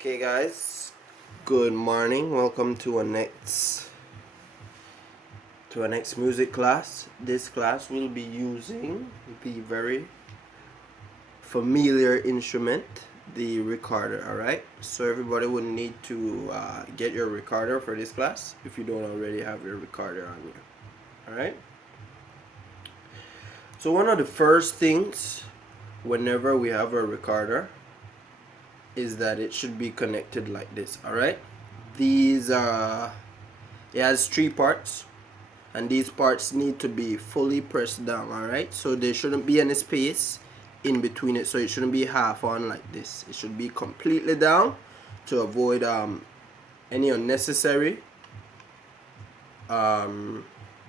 Okay guys, good morning. Welcome to our next music class. This class will be using the very familiar instrument, the recorder. Alright, so everybody would need to get your recorder for this class if you don't already have your recorder on you. Alright, so one of the first things whenever we have a recorder is that it should be connected like this. Alright, these it has three parts, and these parts need to be fully pressed down. Alright, so there shouldn't be any space in between it, so it shouldn't be half on like this. It should be completely down to avoid any unnecessary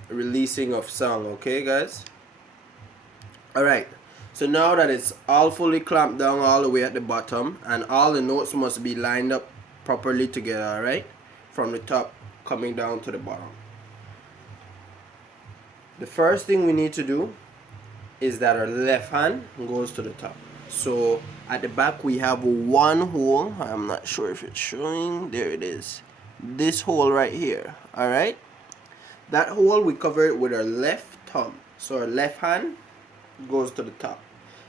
releasing of sound. Okay guys, alright, so now that it's all fully clamped down all the way at the bottom, and all the notes must be lined up properly together, alright, from the top coming down to the bottom. The first thing we need to do is that our left hand goes to the top. So at the back we have one hole. I'm not sure if it's showing. There it is. This hole right here. Alright, that hole we cover it with our left thumb. So our left hand goes to the top.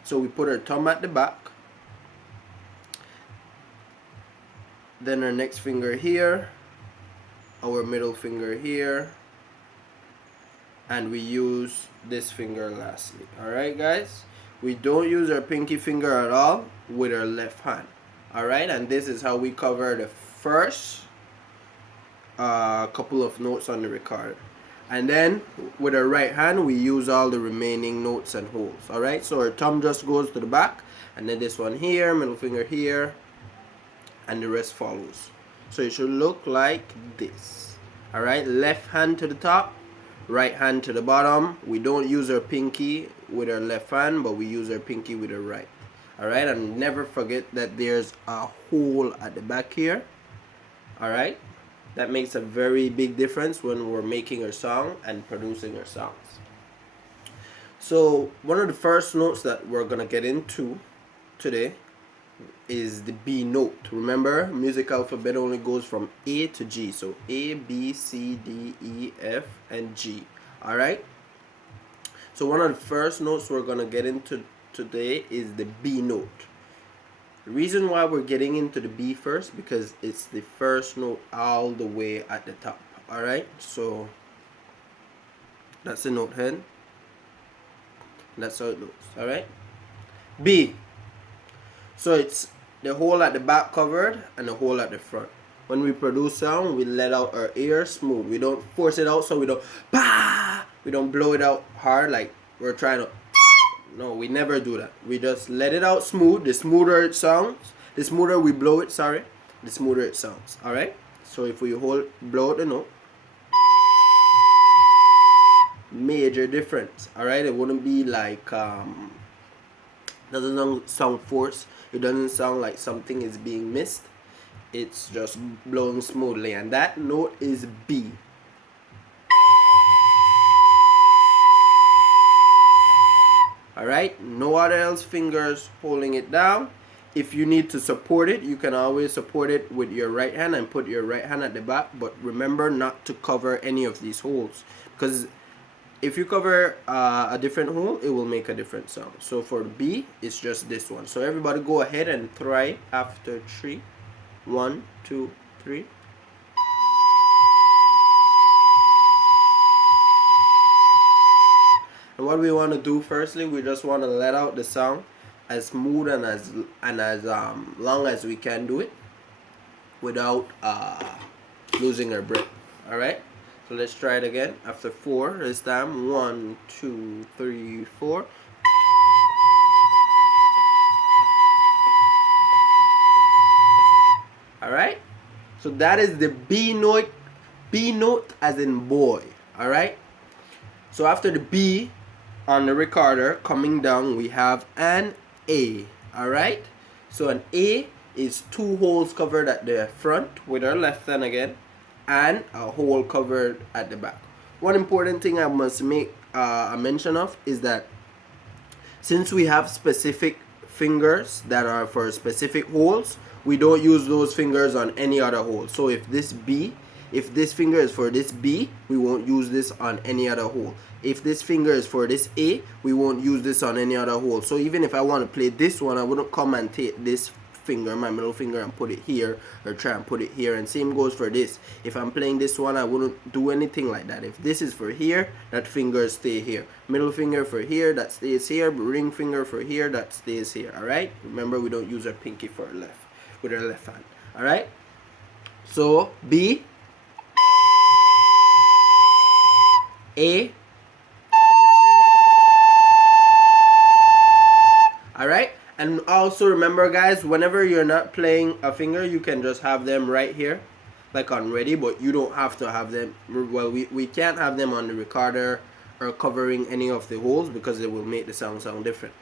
So we put our thumb at the back, then our next finger here, our middle finger here, and we use this finger lastly. Alright guys, we don't use our pinky finger at all with our left hand. Alright, and this is how we cover the first couple of notes on the recorder. And then with our right hand we use all the remaining notes and holes. Alright, so our thumb just goes to the back, and then this one here, middle finger here, and the rest follows. So it should look like this. Alright, left hand to the top, right hand to the bottom. We don't use our pinky with our left hand, but we use our pinky with our right. Alright, and never forget that there's a hole at the back here. Alright, that makes a very big difference when we're making our song and producing our songs. So one of the first notes that we're gonna get into today is the B note. Remember, music alphabet only goes from A to G, so A, B, C, D, E, F, and G. Alright, so one of the first notes we're gonna get into today is the B note. The reason why we're getting into the B first, because it's the first note all the way at the top. Alright, so that's the note head. That's how it looks. Alright, B. So it's the hole at the back covered and the hole at the front. When we produce sound, we let out our air smooth. We don't force it out, so we don't bah! We don't blow it out hard like we're trying to. No, we never do that. We just let it out smooth. The smoother it sounds, the smoother we blow it, sorry, the smoother it sounds. Alright? So if we blow out the note, major difference. Alright? It wouldn't be like doesn't sound forced. It doesn't sound like something is being missed. It's just blowing smoothly, and that note is B. Alright, no other else fingers holding it down. If you need to support it, you can always support it with your right hand and put your right hand at the back, but remember not to cover any of these holes, because if you cover a different hole, it will make a different sound. So for B, it's just this one. So everybody go ahead and try after 3. 1, 2, 3. And what we want to do firstly, we just want to let out the sound as smooth and as long as we can do it without losing our breath. Alright, so let's try it again after 4 this time. 1, 2, 3, 4. Alright, so that is the B note. B note as in boy. Alright, so after the B on the recorder coming down, we have an A. Alright, so an A is 2 holes covered at the front with our left hand again, and a hole covered at the back. One important thing I must make a mention of is that since we have specific fingers that are for specific holes, we don't use those fingers on any other hole. So if this finger is for this B, we won't use this on any other hole. If this finger is for this A, we won't use this on any other hole. So even if I want to play this one, I wouldn't come and take this finger, my middle finger, and put it here, or try and put it here. And same goes for this. If I'm playing this one, I wouldn't do anything like that. If this is for here, that finger stay here. Middle finger for here, that stays here. Ring finger for here, that stays here. Alright? Remember, we don't use our pinky for our left, with our left hand. Alright? So B, A, alright? And also remember, guys, whenever you're not playing a finger, you can just have them right here, like on ready, but you don't have to have them. Well, we can't have them on the recorder or covering any of the holes because it will make the sound different.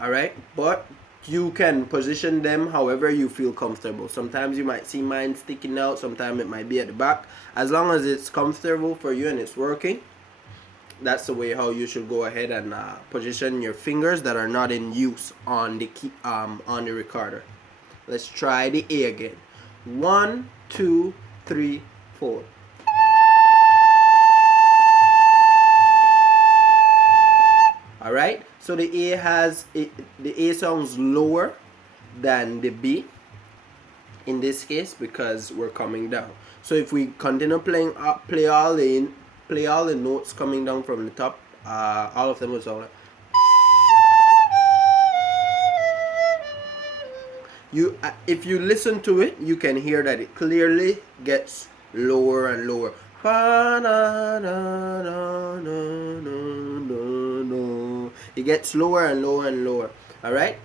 Alright? But you can position them however you feel comfortable. Sometimes you might see mine sticking out, sometimes it might be at the back. As long as it's comfortable for you and it's working, that's the way how you should go ahead and position your fingers that are not in use on the key, on the recorder. Let's try the A again. 1, 2, 3, 4. Alright, so the A sounds lower than the B in this case because we're coming down. So if we continue playing up, play all the notes coming down from the top, all of them will sound like. If you listen to it, you can hear that it clearly gets lower and lower. It gets lower and lower and lower. Alright?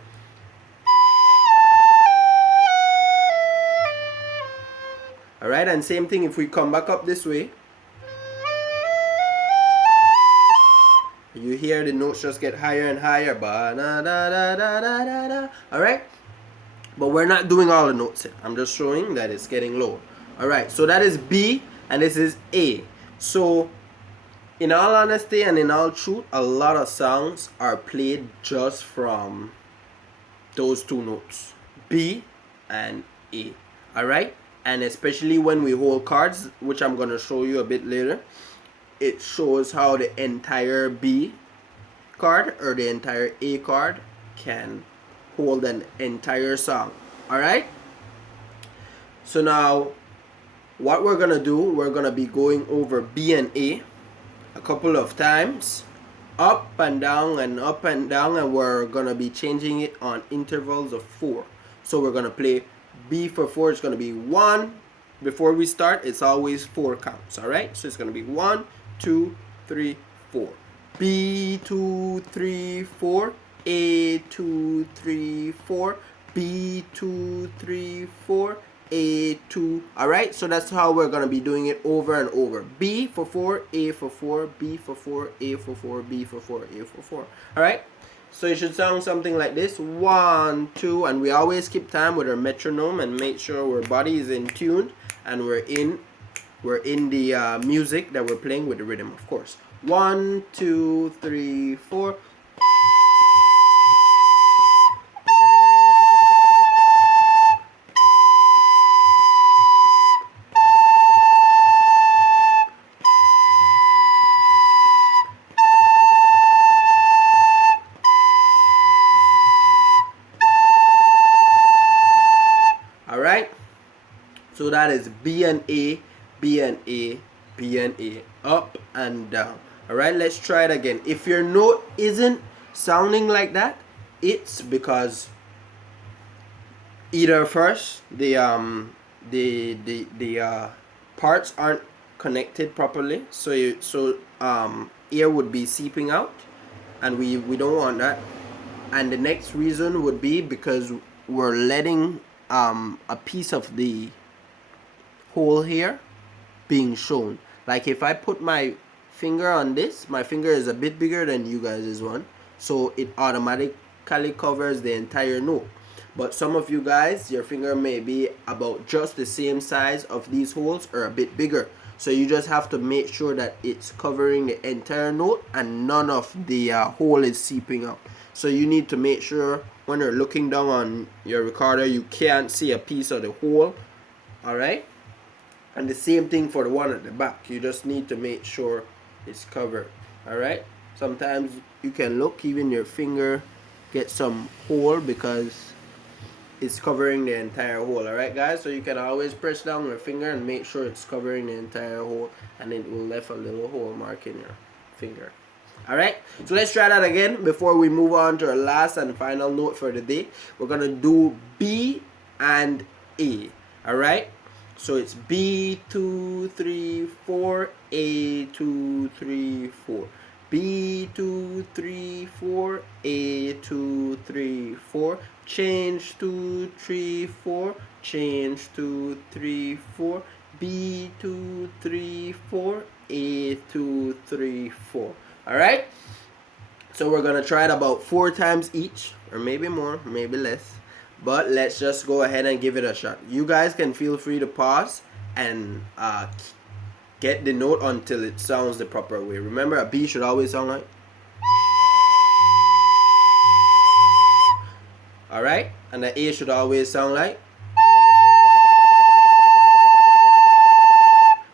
Alright, and same thing if we come back up this way. You hear the notes just get higher and higher. Alright? But we're not doing all the notes here. I'm just showing that it's getting lower. Alright, so that is B and this is A. So, in all honesty and in all truth, a lot of songs are played just from those two notes, B and A. Alright? And especially when we hold cards, which I'm going to show you a bit later, it shows how the entire B card or the entire A card can hold an entire song. Alright? So now, what we're going to do, we're going to be going over B and A a couple of times, up and down and up and down, and we're going to be changing it on intervals of 4. So we're going to play B for 4. It's going to be 1. Before we start, it's always 4 counts. Alright? So it's going to be 1, 2, 3, 4. B, 2, 3, 4. A, 2, 3, 4. B, 2, 3, 4. A, 2. Alright, so that's how we're going to be doing it over and over. B for 4, A for 4, B for 4, A for 4, B for 4, A for 4. Alright, so it should sound something like this. 1, 2, and we always keep time with our metronome and make sure our body is in tune and we're in the music that we're playing with the rhythm, of course. 1, 2, 3, 4. Alright, so that is B and A, B and A, B and A, up and down. Alright, let's try it again. If your note isn't sounding like that, it's because either first the parts aren't connected properly, so air would be seeping out, and we don't want that. And the next reason would be because we're letting a piece of the hole here being shown. Like if I put my finger on this, my finger is a bit bigger than you guys' one, so it automatically covers the entire note. But some of you guys, your finger may be about just the same size of these holes or a bit bigger, so you just have to make sure that it's covering the entire note and none of the hole is seeping out. So you need to make sure when you're looking down on your recorder, you can't see a piece of the hole. Alright? And the same thing for the one at the back. You just need to make sure it's covered. Alright? Sometimes you can look, even your finger get some hole because it's covering the entire hole. Alright guys? So you can always press down your finger and make sure it's covering the entire hole, and it will left a little hole mark in your finger. Alright, so let's try that again before we move on to our last and final note for the day. We're gonna do B and A. Alright, so it's B 2 3 4, A 2 3 4, B 2 3 4, A 2 3 4, change 2 3 4, change 2 3 4, B 2 3 4, A 2 3 4. Alright, so we're gonna try it about 4 times each, or maybe more, maybe less, but let's just go ahead and give it a shot. You guys can feel free to pause and get the note until it sounds the proper way. Remember, a B should always sound like. Alright, and the A should always sound like.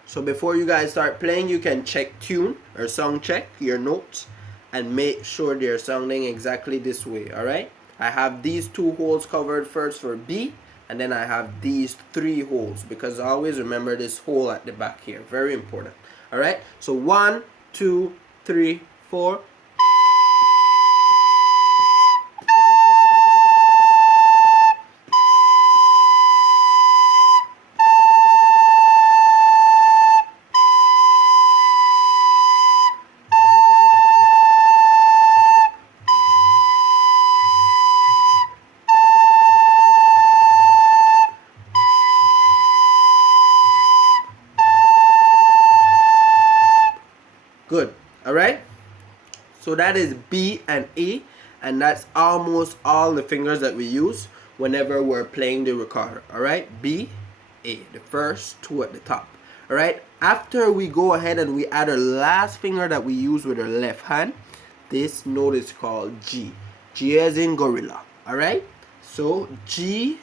So before you guys start playing, you can check tune or song check your notes and make sure they're sounding exactly this way. Alright, I have these 2 holes covered first for B, and then I have these 3 holes, because always remember this hole at the back here, very important. Alright, so 1 2 3 4. Good. Alright, so that is B and A, and that's almost all the fingers that we use whenever we're playing the recorder. Alright, B, A, the first 2 at the top. Alright, after we go ahead and we add our last finger that we use with our left hand, this note is called G. G as in gorilla. Alright, so G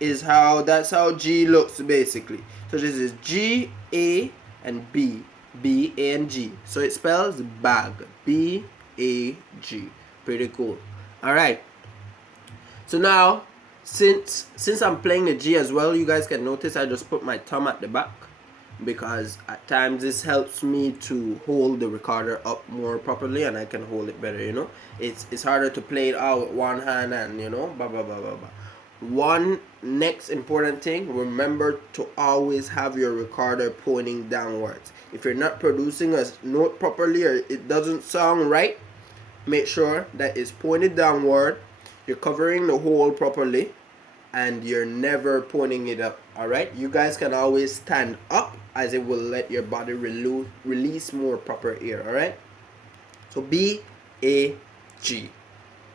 is that's how G looks basically. So this is G, A, and B. B, A, and G. So it spells bag. B, A, G. Pretty cool. Alright. So now, since I'm playing the G as well, you guys can notice I just put my thumb at the back, because at times this helps me to hold the recorder up more properly, and I can hold it better, you know. It's harder to play it out with one hand and, you know, blah, blah, blah, blah, blah. One next important thing, remember to always have your recorder pointing downwards. If you're not producing a note properly or it doesn't sound right, make sure that it's pointed downward, you're covering the hole properly, and you're never pointing it up. Alright, you guys can always stand up, as it will let your body release more proper air. Alright, so B, A, G.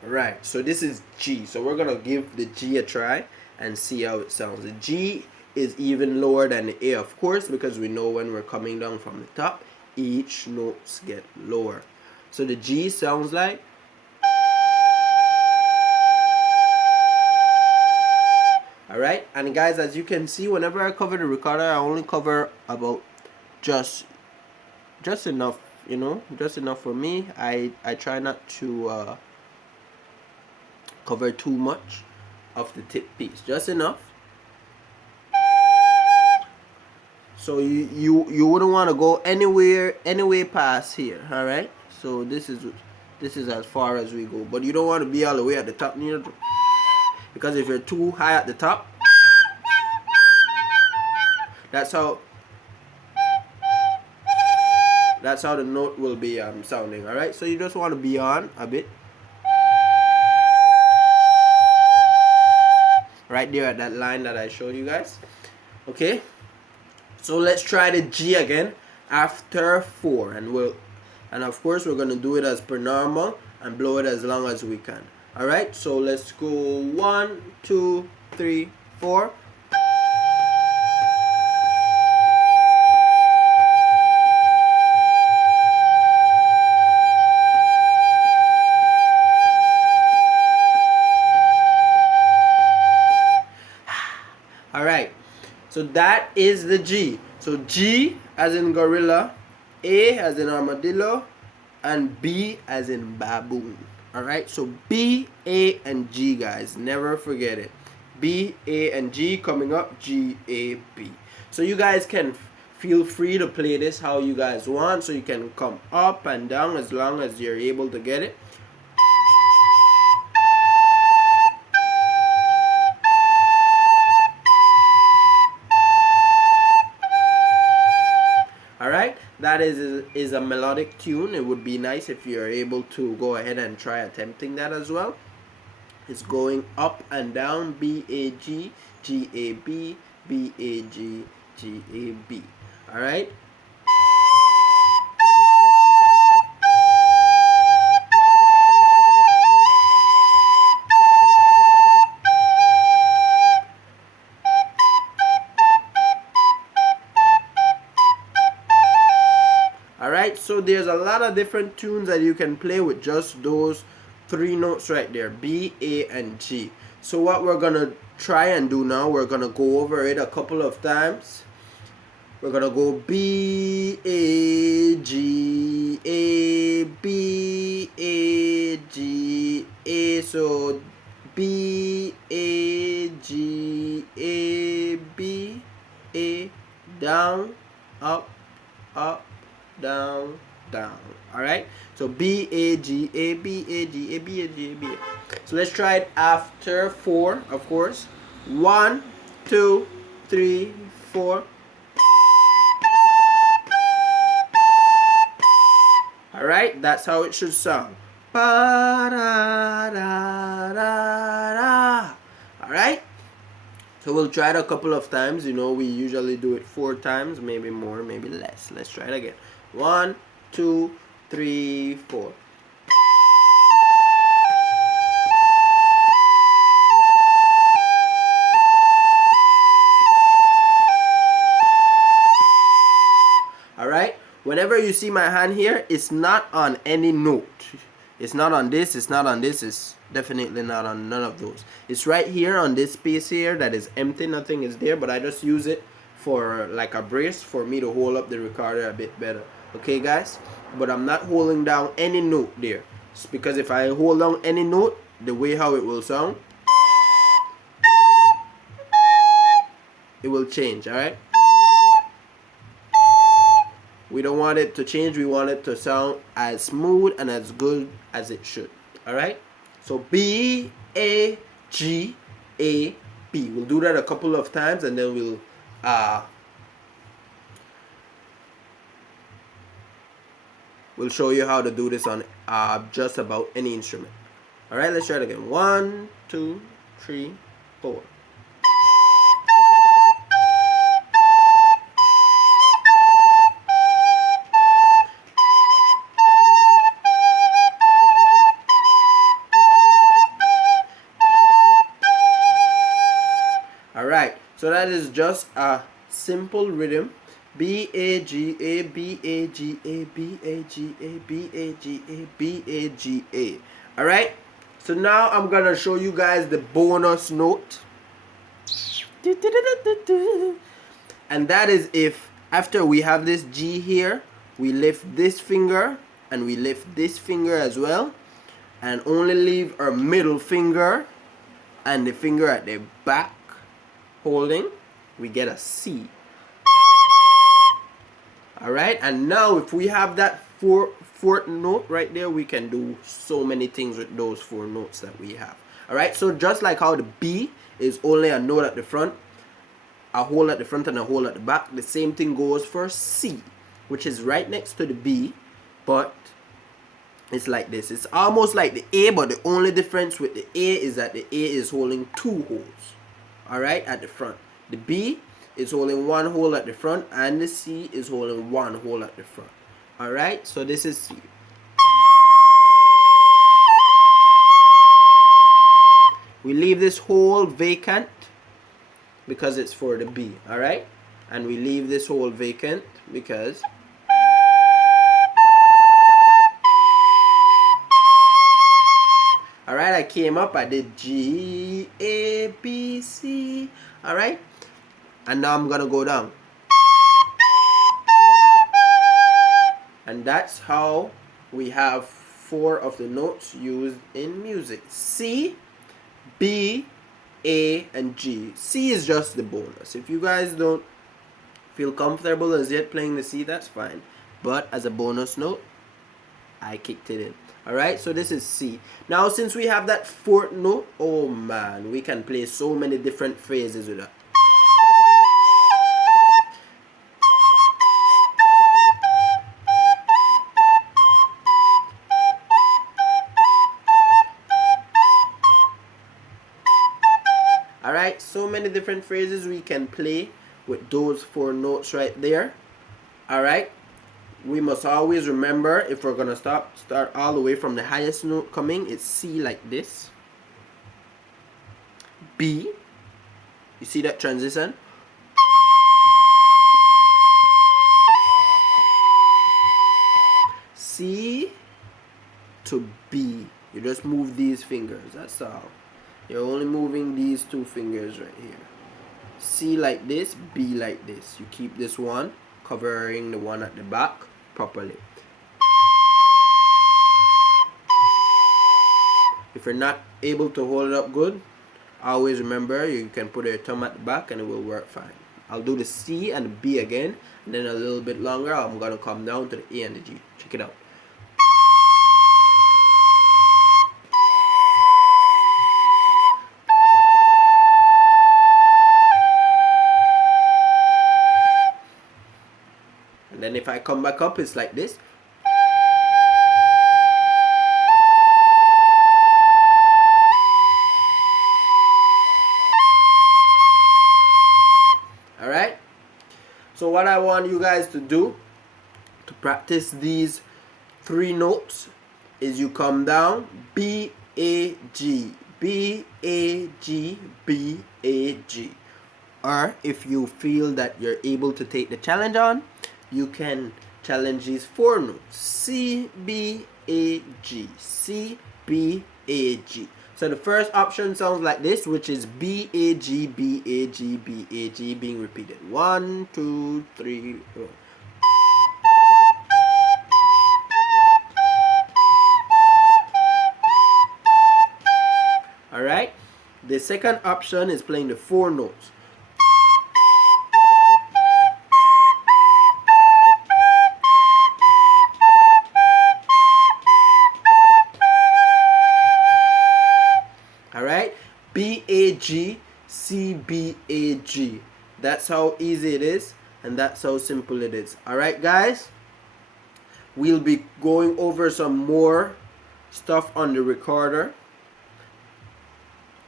Right, so this is G. So we're gonna give the G a try and see how it sounds. The G is even lower than the A, of course, because we know when we're coming down from the top, each notes get lower. So the G sounds like. Alright, and guys, as you can see, whenever I cover the recorder, I only cover about just enough, you know, just enough for me. I try not to cover too much of the tip piece, just enough. So you wouldn't want to go anywhere past here. All right, so this is as far as we go, but you don't want to be all the way at the top neither, because if you're too high at the top, that's how the note will be sounding. All right, so you just want to be on a bit right there at that line that I showed you guys. Okay, so let's try the G again after 4, and of course we're gonna do it as per normal and blow it as long as we can. All right, so let's go 1 2 3 4. Alright, so that is the G. So G as in gorilla, A as in armadillo, and B as in baboon. Alright, so B, A, and G, guys. Never forget it. B, A, and G. Coming up, G, A, B. So you guys can feel free to play this how you guys want. So you can come up and down as long as you're able to get it. Alright, that is a melodic tune. It would be nice if you're able to go ahead and try attempting that as well. It's going up and down, B, A, G, G, A, B, B, A, G, G, A, B. Alright? Alright, so there's a lot of different tunes that you can play with just those three notes right there, B, A, and G. So what we're gonna try and do now, we're gonna go over it a couple of times. We're gonna go B, A, G, A, B, A, G, A. So B, A, G, A, B, A, down, up, up, down, down. Alright? So B, A, G, A, B, A, G, A, B, A, G, A, B. So let's try it after 4, of course. 1, 2, 3, 4. Alright? That's how it should sound. Alright? So we'll try it a couple of times. You know, we usually do it 4 times, maybe more, maybe less. Let's try it again. 1, 2, 3, 4. Alright? Whenever you see my hand here, it's not on any note. It's not on this, it's not on this, it's definitely not on none of those. It's right here on this space here that is empty, nothing is there, but I just use it for like a brace for me to hold up the recorder a bit better. Okay, guys? But I'm not holding down any note there. It's because if I hold down any note, the way how it will sound, it will change, alright? We don't want it to change. We want it to sound as smooth and as good as it should. Alright? So B, A, G, A, B. We'll do that a couple of times and then we'll show you how to do this on just about any instrument. Alright, let's try it again. 1, 2, 3, 4. Alright, so that is just a simple rhythm. B, A, G, A, B, A, G, A, B, A, G, A, B, A, G, A, B, A, G, A. Alright, so now I'm going to show you guys the bonus note. And that is if after we have this G here, we lift this finger and we lift this finger as well. And only leave our middle finger and the finger at the back holding, we get a C. Alright, and now if we have that fourth note right there, we can do so many things with those 4 notes that we have. Alright, so just like how the B is only a note at the front, a hole at the front and a hole at the back, the same thing goes for C, which is right next to the B, but it's like this. It's almost like the A, but the only difference with the A is that the A is holding 2 holes. Alright, at the front. The B is holding 1 hole at the front and the C is holding 1 hole at the front. Alright, so this is C. We leave this hole vacant because it's for the B. Alright, and we leave this hole vacant because Alright, I I came up, I did G, A, B, C. Alright? And now I'm gonna go down. And that's how we have 4 of the notes used in music. C, B, A, and G. C is just the bonus. If you guys don't feel comfortable as yet playing the C, that's fine. But as a bonus note, I kicked it in. Alright, so this is C. Now since we have that 4th note, oh man, we can play so many different phrases with that. Alright, so many different phrases we can play with those 4 notes right there. Alright, we must always remember, if we're gonna start all the way from the highest note coming, it's C like this. B, you see that transition? C to B. You just move these fingers, that's all. You're only moving these 2 fingers right here. C like this, B like this. You keep this one covering the one at the back properly. If you're not able to hold it up good, always remember you can put your thumb at the back and it will work fine. I'll do the C and the B again, and then a little bit longer I'm gonna come down to the A and the G. Check it out. And then if I come back up, it's like this. Alright? So what I want you guys to do to practice these 3 notes is you come down B, A, G, B, A, G, B, A, G. Or if you feel that you're able to take the challenge on, you can challenge these 4 notes. C, B, A, G. C, B, A, G. So the first option sounds like this, which is B, A, G, B, A, G, B, A, G being repeated. 1, 2, 3, 4. Alright? The second option is playing the 4 notes. Alright? B, A, G, C, B, A, G. That's how easy it is, and that's how simple it is. Alright, guys? We'll be going over some more stuff on the recorder.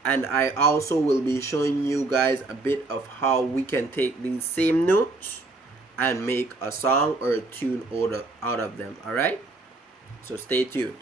And I also will be showing you guys a bit of how we can take these same notes and make a song or a tune out of them. Alright? So stay tuned.